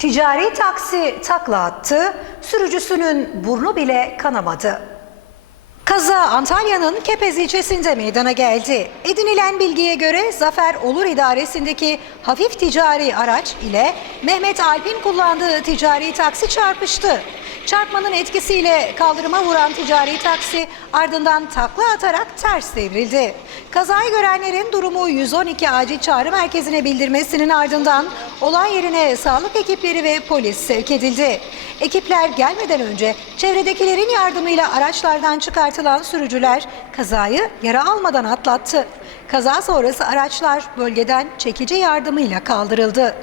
Ticari taksi takla attı, sürücüsünün burnu bile kanamadı. Kaza Antalya'nın Kepez ilçesinde meydana geldi. Edinilen bilgiye göre Zafer Olur İdaresi'ndeki hafif ticari araç ile Mehmet Alp'in kullandığı ticari taksi çarpıştı. Çarpmanın etkisiyle kaldırıma vuran ticari taksi ardından takla atarak ters devrildi. Kazayı görenlerin durumu 112 acil çağrı merkezine bildirmesinin ardından olay yerine sağlık ekipleri ve polis sevk edildi. Ekipler gelmeden önce çevredekilerin yardımıyla araçlardan çıkartılan sürücüler kazayı yara almadan atlattı. Kaza sonrası araçlar bölgeden çekici yardımıyla kaldırıldı.